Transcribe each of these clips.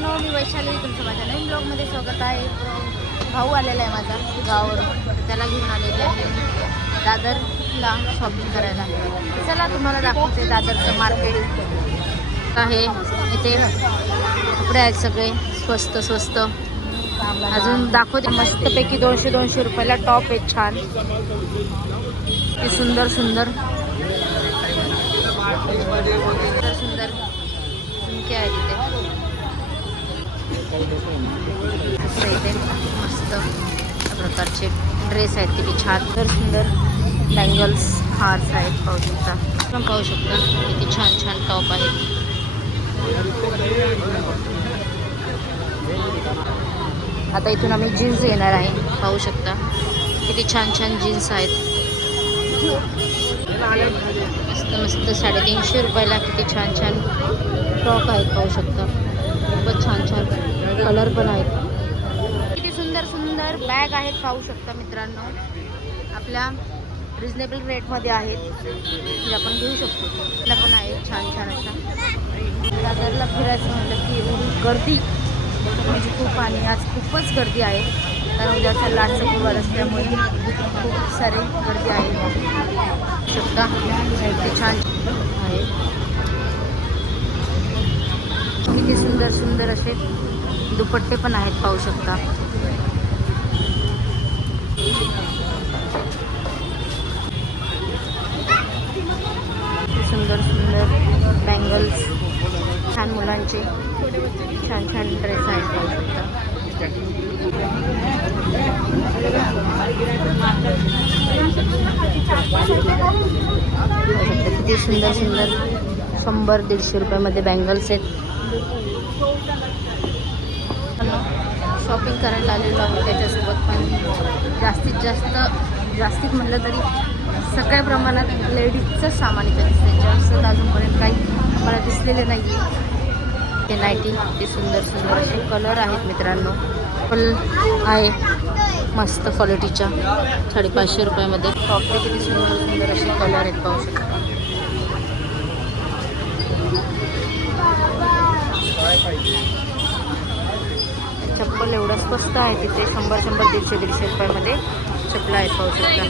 मित्रांनो, मी वैशाली, तुमचं माझ्या नवीन ब्लॉगमध्ये स्वागत आहे. भाऊ आलेला आहे माझा गावावरून, त्याला घेऊन आलेले आहे दादरला शॉपिंग करायला. चला तुम्हाला दाखवते दादरचं मार्केट आहे. इथे कपडे आहेत सगळे स्वस्त स्वस्त. अजून दाखवते मस्तपैकी 200 रुपयाला टॉप आहेत छान. ते सुंदर सुंदर सुंदर झुमके आहेत इथे. इथे मस्त प्रकारचे ड्रेस आहेत किती छान. तर सुंदर बँगल्स हार्स आहेत पाहू शकता. आपण पाहू शकता किती छान छान टॉप आहेत. आता इथून आम्ही जीन्स घेणार आहे. पाहू शकता किती छान छान जीन्स आहेत. मस्त मस्त 350 रुपयाला किती छान छान टॉप आहेत पाहू शकता. खूपच छान छान कलर पण आहेत. किती सुंदर सुंदर बॅग आहेत पाहू शकता मित्रांनो. आपल्या रिजनेबल रेटमध्ये आहेत, जे आपण घेऊ शकतो. त्याला पण आहे छान छान अशा. दादरला फिरायचं म्हटलं की एवढी गर्दी म्हणजे खूप. आणि आज खूपच गर्दी आहे, कारण उद्याचा लाटचा गुरुवार असल्यामुळे खूप सारी गर्दी आहे. शकता किती छान आहे. किती सुंदर सुंदर असे दुपट्टे पण आहेत पाहू शकता. सुंदर सुंदर बँगल्स, छान मुलांचे छान छान ड्रेस आहेत पाहू शकता. किती सुंदर सुंदर 100-150 रुपयामध्ये बँगल्स आहेत. शॉपिंग करायला आलेलो आहोत. त्याच्यासोबत पण जास्तीत म्हटलं तरी सगळ्या प्रमाणात लेडीजचं सामान इथं दिसते. जास्त अजूनपर्यंत काही मला दिसलेले नाही आहे. ते नाईटी ते सुंदर सुंदर असे कलर आहेत मित्रांनो. फुल आहे मस्त क्वालिटीच्या 550 रुपयामध्ये. टॉपचे किती सुंदर सुंदर असे कलर आहेत पाहू शकता. चप्पल एवढं स्वस्त आहे तिथे. 100-150 रुपयामध्ये चप्पल आहेत पाहू शकता.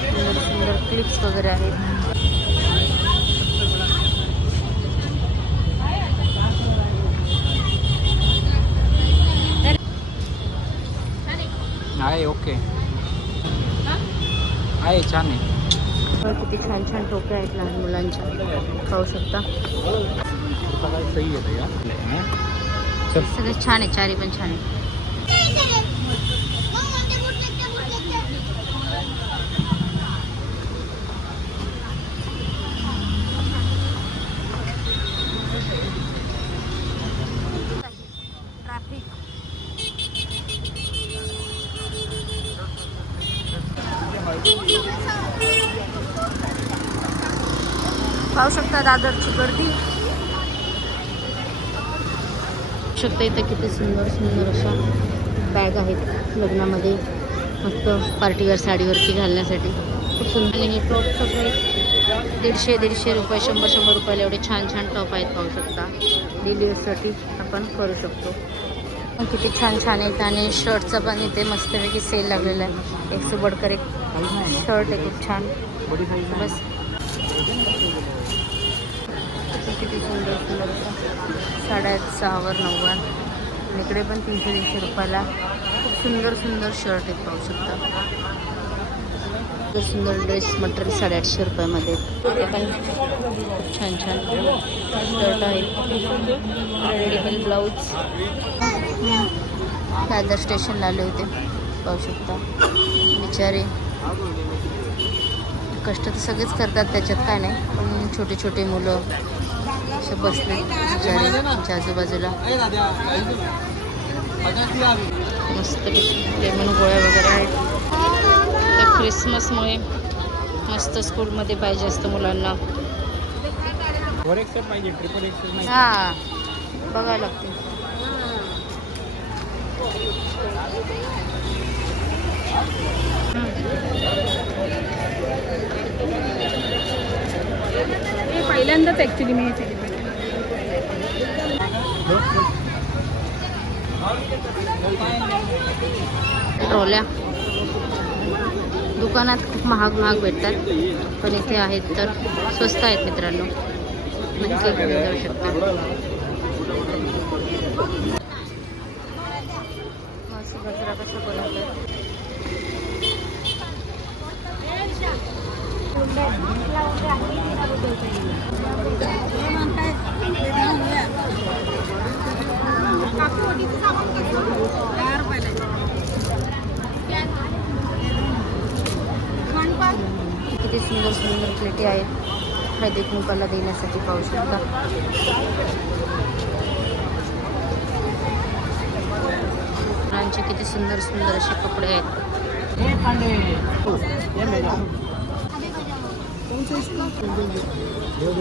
सुंदर सुंदर क्लिप्स वगैरे आहेत. आहे ओके आहे छान आहे. किती छान छान टोप्या आहेत लहान मुलांच्या पाहू शकता. सगळे छान आहे, चारी पण छान आहे. पाहू शकता दादरची गर्दी. शकता इथं किती सुंदर सुंदर अशा बॅग आहेत लग्नामध्ये, मस्त पार्टीवेअर साडीवरती घालण्यासाठी. खूप सुंदर. आणि हे टॉप सगळे 150 रुपये 100 रुपयाला एवढे छान छान टॉप आहेत पाहू शकता. डेली वेअरसाठी आपण करू शकतो. किती छान छान आहेत. आणि शर्टचा पण इथे मस्तपैकी सेल लागलेला आहे. 100 बडकर एक शर्ट आहे खूप छान. बस किती सुंदर सुंदर साड्या आहेत 6वर 9वर. इकडे पण 300 रुपयाला खूप सुंदर सुंदर शर्ट आहेत पाहू शकता. सुंदर ड्रेस मटेरियल 850 रुपयामध्ये. ते पण खूप छान छान शर्ट आहेत. Readymade blouse. दादर स्टेशनला आले होते पाहू शकता. बिचारे कष्ट तर सगळेच करतात, त्याच्यात काय नाही. पण छोटे छोटे मुलं असे बसले बिचारे त्यांच्या आजूबाजूला. मस्त लेमन गोळ्या वगैरे आहेत. तर क्रिसमसमुळे मस्त स्कूलमध्ये पाहिजे असतं मुलांना. हां बघायला लागते. पहिल्यांदाच ॲक्च्युली मी हे सेलिब्रेट ट्रॉल्या दुकानात खूप महाग महाग भेटतात, पण इथे आहेत तर स्वस्त आहेत मित्रांनो, नक्की घेऊन जाऊ शकता. मस्त गजरा कशा बनवतात. किती सुंदर सुंदर प्लेटी आहेत हळदी कुंकाला देण्यासाठी, पाहू शकता. मुलांचे किती सुंदर सुंदर असे कपडे आहेत.